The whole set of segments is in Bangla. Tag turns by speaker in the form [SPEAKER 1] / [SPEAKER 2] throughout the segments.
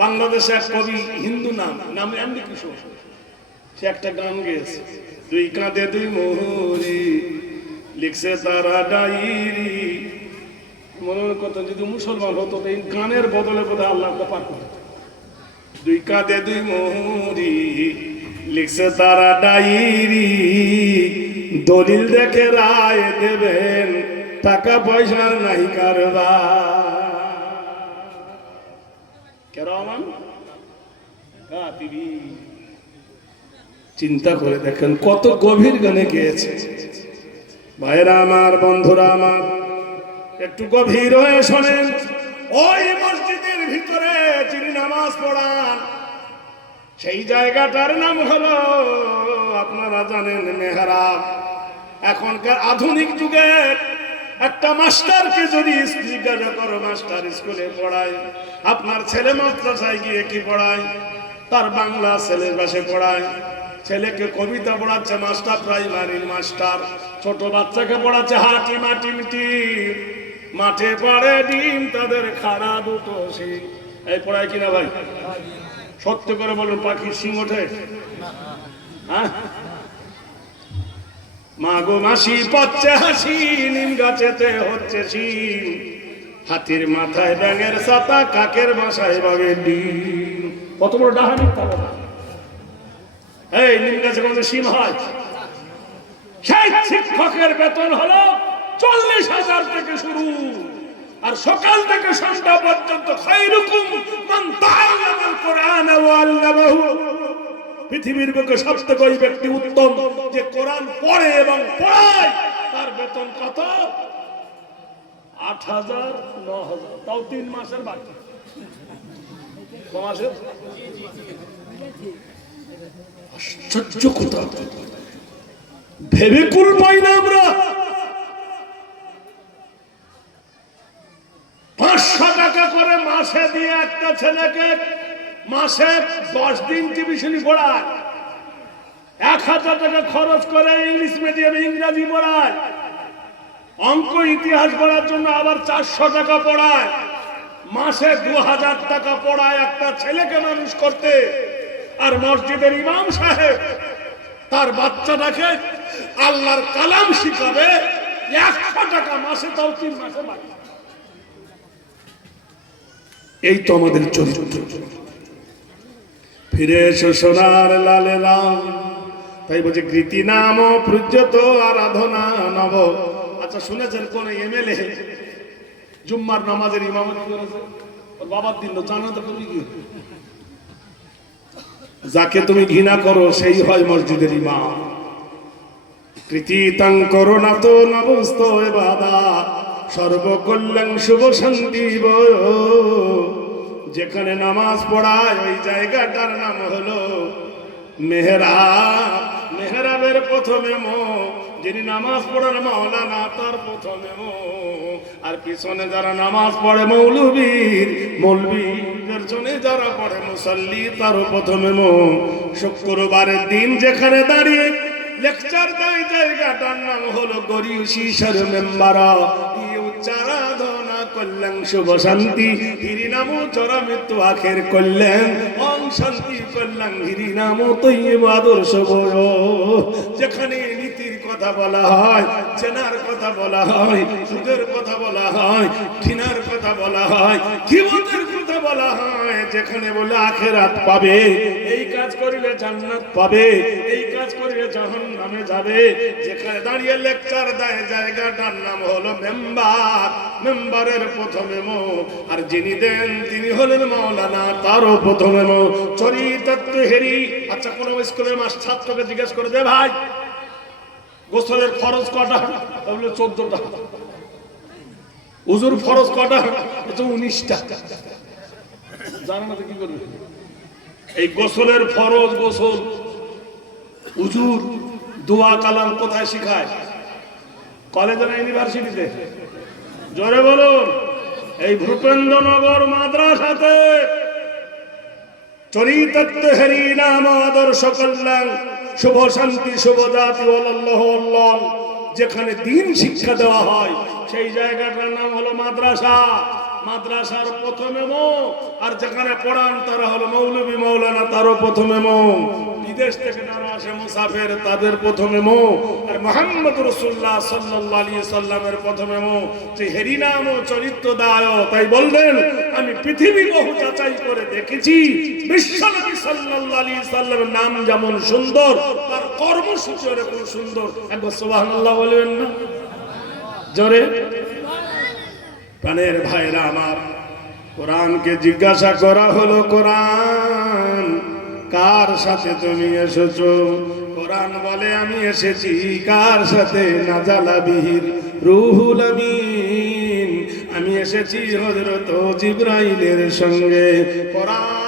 [SPEAKER 1] বাংলাদেশে এক কবি, হিন্দু নাম নাম এমনি কিশোর। সে একটা গান গেয়েছে। দুই কাঁধে দুই মোহরি লিখছে তারা ডাইরি মনে কথা যদি মুসলমান হতো এই গানের বদলে বোধহয় আল্লাহ পাক করতো। দুই কাঁধে দুই মোহরি লিখছে তারা ডাইরি দলিল দেখে রায় দেবেন, টাকা পয়সার নাই কারবার। কেরমান? চিন্তা করে দেখেন, কত গভীর গানে গেয়েছে। ভাইরা আমার, বন্ধুরা আমার, একটু গভীর হয়ে শোনেন। ওই মসজিদের ভিতরে যিনি নামাজ পড়ান, সেই জায়গাটার নাম হলো, আপনারা জানেন মেহরাব। এখনকার আধুনিক যুগে একটা মাস্টারকে যদি জিজ্ঞাসা করো মাস্টার স্কুলে পড়ায়, আপনার ছেলে মাদ্রাসায় গিয়ে কি পড়ায়? তার বাংলা ছেলের বাসে পড়ায়। ছেলেকে কবিতা পড়াচ্ছে মাস্টার, প্রাইমারির মাস্টার। ছোট বাচ্চাকে পড়াচ্ছে হাটি মাটি মিটি। মাঠে পড়ে ডিম, তাদের দুটো শিং এই পড়ায় কিনা ভাই? সত্য করে বলুন পাখির সিং ওঠে? হ্যাঁ? মাগো মাসি পচ্ছে হাসি, নিম গাছেতে হচ্ছে শিম। হাতির মাথায় ব্যাঙের ছাতা, কাকের বাসায় বাঘের ডিম। কত বড় ডাহানি এই, নিম গাছে কোনো সিম হয়? সেই শিক্ষকের বেতন হলো চল্লিশ হাজার থেকে শুরু। আর সকাল থেকে সন্ধ্যা পর্যন্ত খায়রুকুম মান তাআল্লামাল কোরআন ওয়া আল্লামাহু পৃথিবীর বুকে সবথেকে ওই ব্যক্তি উত্তম, যে কোরআন পড়ে এবং পড়ায়, তার বেতন কত? আট হাজার, ন হাজার। তাও তিন মাসের বাকি। মাসের? আশ্চর্য ভেবে কুল পাই না আমরা। পাঁচশো টাকা করে মাসে দিয়ে একটা ছেলেকে মাসে দশ দিন টিউশনি পড়ায়। এক হাজার টাকা খরচ করে ইংলিশ মিডিয়ামে ইংরাজি পড়ায়। অঙ্ক, ইতিহাস পড়ার জন্য আবার চারশো টাকা পড়ায়। মাসে দু হাজার টাকা পড়ায় একটা ছেলেকে মানুষ করতে। আর মসজিদের ইমাম সাহেব তার বাচ্চাটাকে আল্লাহর কালাম শিখাবে, একশো টাকা মাসে তাও তিন মাসে বাকি। এই তো আমাদের চরিত্র। ফিরে এসো সোনার লালে রাম তাই বলছে, কৃতি নাম প্রজ্যত আরাধনা নব। আচ্ছা শুনেছেন কোন এমএলএ? জুম্মার নামাজের ইমামতি করেছে? বাবার দিন তুমি কি? যাকে তুমি ঘৃণা করো, সেই হয় মসজিদের ইমাম। করো না তো নবস্ত বাদা সর্বকল্যাণ শুভ বয়। যেখানে নামাজ পড়ায়, ওই জায়গাটার নাম হলো মেহরাব। মেহরাবের প্রথমে মো, যিনি নামাজ পড়ার মাওলানা, তার প্রথমে মো। আর পিছনে যারা নামাজ পড়ে মৌলবীর মৌলবীর জন্য যারা পড়ে মুসল্লি, তারও প্রথমে মো। শুক্রবারের দিন যেখানে দাঁড়িয়ে লেকচার দেয়, জায়গাটার নাম হলো গরিউসি সর মেম্বার উচ্চারাধনা কল্যাণ, শুভ শান্তি। হিরি নাম চরা মৃত্যু আখের কল্যাণ। ওম শান্তি কল্যাণ, হিরি নাম তৈব আদর্শ যেখানে কথা বলা হয়, চেনার কথা বলা হয়, সুদের কথা বলা হয়, ঘৃণার কথা বলা হয়, জীবনের কথা বলা হয়, যেখানে বলে আখেরাত পাবে, এই কাজ করিলে জান্নাত পাবে, এই কাজ করিলে জাহান্নামে যাবে, যেখানে দাঁড়িয়ে লেকচার দেয় জায়গাটার নাম হলো মেম্বার, মেম্বারের প্রথমে মো, আর যিনি দেন তিনি হলেন মাওলানা, তারও প্রথমে মো চরিত্র হেরি আচ্ছা কোন স্কুলের মাস ছাত্রকে জিজ্ঞেস করে দে ভাই গোসলের খরচ কটা? বলল চোদ্দটা। উজুর ফরজ কটা? উনিশটা। জানো না তো কি করবে? এই গোসলের ফরজ গোসল। উজুর, দোয়া কালাম কোথায় শিখায়? কলেজে না ইউনিভার্সিটিতে? জোরে বলুন। এই ভূপেন্দ্রনগর মাদ্রাসাতে চরিতত্ব হেরি নাম আদর্শ কল্যাণ, শুভ শান্তি, শুভ জাতি যেখানে দিন শিক্ষা দেওয়া হয়, সেই জায়গাটার নাম হলো মাদ্রাসা। মাদ্রাসার প্রথমে মো, আর যেখানে পড়ান তারা হলো মৌলবী মৌলানা তারও প্রথমে মো। বিদেশ থেকে যারা আসে মুসাফের, তাদের প্রথমে মো। আর মোহাম্মদ রসুল্লাহ সাল্লাহ আলী সাল্লামের প্রথমে মো। যে হেরিনাম ও চরিত্র দায় তাই বললেন, আমি পৃথিবী বহু যাচাই করে দেখেছি, বিশ্বনবী সাল্লাহ আলী সাল্লামের নাম যেমন সুন্দর, তার কর্মসূচি এরকম সুন্দর। একবার সোবাহ বলবেন না? জোরে? প্রাণের ভাইরা আমার। কোরআনকে জিজ্ঞাসা করা হলো, কোরআন, কার সাথে তুমি এসেছ? কোরআন বলে, আমি এসেছি কার সাথে? নাজালা বিহির রুহুল আমি এসেছি হজরত জিব্রাইলের সঙ্গে। কোরআন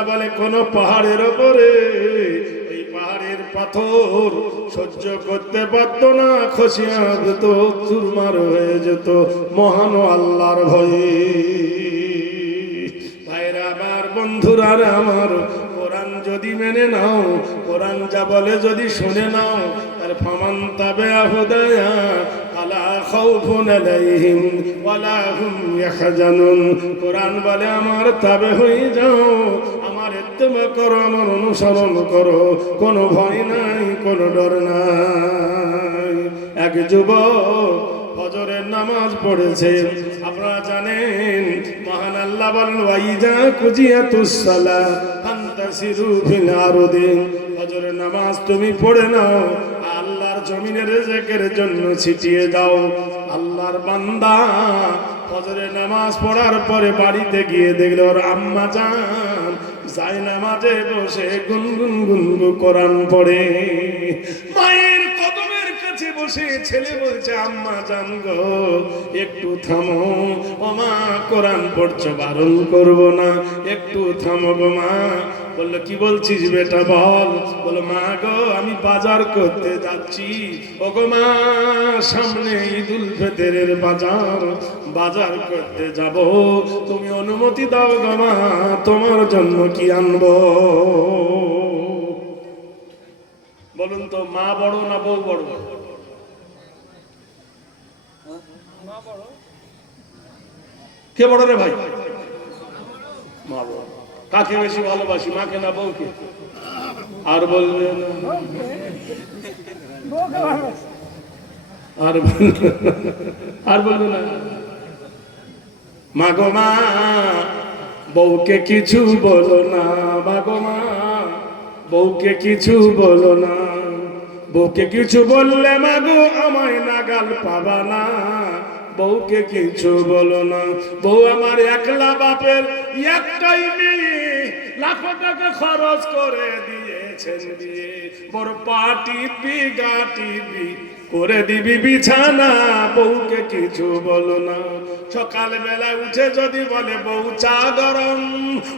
[SPEAKER 1] আল্লাহ বলে, কোন পাহাড়ের ওপরে এই পাহাড়ের পাথর সহ্য করতে পারতো না খসিয়া যেত চুরমার হয়ে যেত। মহান আল্লাহর ভয়ে। ভাইরা আমার, বন্ধুরা আমার, কোরআন যদি মেনে নাও, কোরআন যা বলে যদি শুনে নাও, তার ফামান তাবে আহুদায়া আলা খাউফুন আলাইহিম ওয়ালা হুম ইয়াহজানুন। কোরআন বলে, আমার তাবে হয়ে যাও ইত্তেমা করো, আমার অনুসরণ করো। কোনো ভয় নাই, কোনো ডর নাই। এক যুবক ফজরের নামাজ পড়েছে। আপনারা জানেন, মহান আল্লাহ বলেন, ওয়াইজা কুজিয়া তুসালা ফান্তাসিরু ফিল আরদি। ফজরের নামাজ তুমি পড়ে নাও, আল্লাহর জমিনের রেজেকের জন্য ছিটিয়ে দাও। আল্লাহর বান্দা ফজরের নামাজ পড়ার পরে বাড়িতে গিয়ে দেখল ওর আম্মা যান। যাই নামাজে বসে গুনগুন গুনগু কোরআন পড়ে। মায়ের কদমের কাছে বসে ছেলে বলছে, আম্মা জান গো, একটু থামো। ও মা, কোরআন পড়ছো, বারণ করব না। একটু থামো গো মা। বলল, কি বলছিস বেটা, বল। বলো মা গো, আমি বাজার করতে যাচ্ছি। ও গো মা, সামনে ঈদুল ফিতরের বাজার। বাজার করতে যাব। তুমি অনুমতি দাও গো মা তোমার জন্য কি আনব? বলুন তো মা বড় না বউ বড়? কে বড় রে ভাই? মা বড়। কাকে বেশি ভালোবাসি মাকে না বউকে? আর বলবে না। আর বলবে- আর বলবে না। মা গো মা, বউকে কিছু বলো না মা মা, বউকে কিছু বলো না। বউকে কিছু বললে মাগো, আমায় নাগাল পাবা না। বউকে কিছু বলো না। বউ আমার একলা বাপের একটাই মেয়ে, লাখো টাকা খরচ করে বিয়ে বড় পা টিপি গা টিপি করে দিবি বিছানা। বউকে কিছু বলো না। সকাল বেলা উঠে যদি বলে, বউ, চা গরম।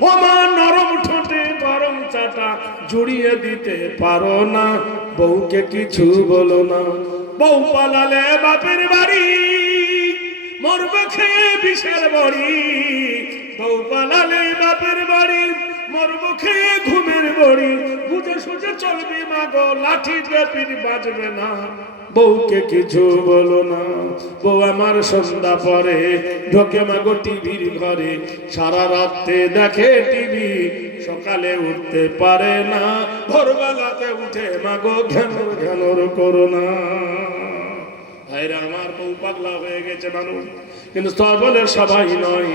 [SPEAKER 1] ও মা, নরম ঠোঁটে গরম চাটা জুড়িয়ে দিতে পারো না। বউকে কিছু বলো না। বউ পালালে বাপের বাড়ি, মরবে খেয়ে বিষের বড়ি। বউ পালালে বাপের বাড়ি, মরব খেয়ে বড়ি বুঝে সুঝে চলবি মাগো লাঠি পেপির বাজবে না। বউকে কিছু বলো না, বউ আমার সন্ধ্যা পরে ঢোকে মাগো টিভির ঘরে। সারা রাত্রে দেখে টিভি, সকালে উঠতে পারে না। ভোরবেলাতে উঠে মাগো ঘ্যানোর ঘ্যানোর করো না ভাইরা, আমার বউ পাগলা হয়ে গেছে মানুষ। কিন্তু স্তবলের সবাই নয়,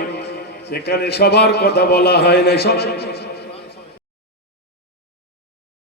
[SPEAKER 1] সেখানে সবার কথা বলা হয় নাই। সব